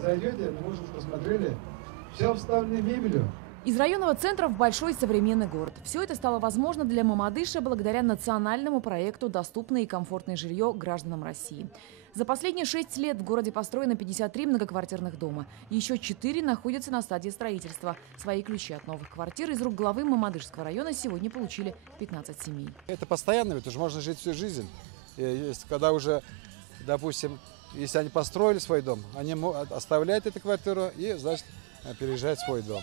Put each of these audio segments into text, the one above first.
Зайдете, мы уже посмотрели, все обставлено мебелью. Из районного центра в большой современный город. Все это стало возможно для Мамадыша благодаря национальному проекту «Доступное и комфортное жилье гражданам России». За последние 6 лет в городе построено 53 многоквартирных дома. Еще 4 находятся на стадии строительства. Свои ключи от новых квартир из рук главы Мамадышского района сегодня получили 15 семей. Это постоянно, ведь уже можно жить всю жизнь. И когда уже, допустим, если они построили свой дом, они оставляют эту квартиру и, значит, переезжают в свой дом.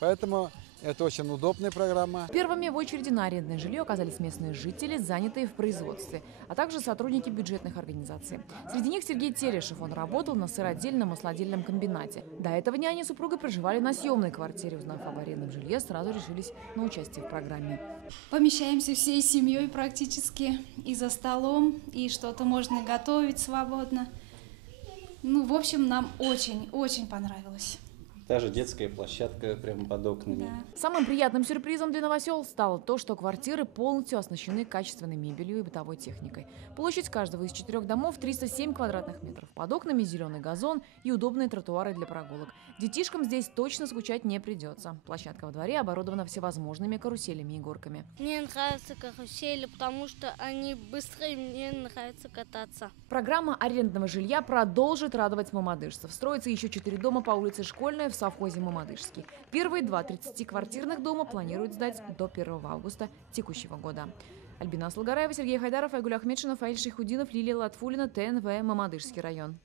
Поэтому это очень удобная программа. Первыми в очереди на арендное жилье оказались местные жители, занятые в производстве, а также сотрудники бюджетных организаций. Среди них Сергей Терешев. Он работал на сыродельном маслодельном комбинате. До этого няня и супруга проживали на съемной квартире. Узнав об арендном жилье, сразу решились на участие в программе. Помещаемся всей семьей практически и за столом, и что-то можно готовить свободно. Ну, в общем, нам очень-очень понравилось. Та же детская площадка прямо под окнами. Да. Самым приятным сюрпризом для новосел стало то, что квартиры полностью оснащены качественной мебелью и бытовой техникой. Площадь каждого из 4 домов 307 квадратных метров. Под окнами зеленый газон и удобные тротуары для прогулок. Детишкам здесь точно скучать не придется. Площадка во дворе оборудована всевозможными каруселями и горками. Мне нравятся карусели, потому что они быстрые, мне нравится кататься. Программа арендного жилья продолжит радовать мамадышцев. Строится еще 4 дома по улице Школьная в совхозе Мамадышский. Первые 2 30-квартирных дома планируют сдать до 1 августа текущего года. Альбина Слугараева, Сергей Хайдаров, Айгуль Ахмедшинов, Аиль Шейхудинов, Лилия Латфулина, ТНВ, Мамадышский район.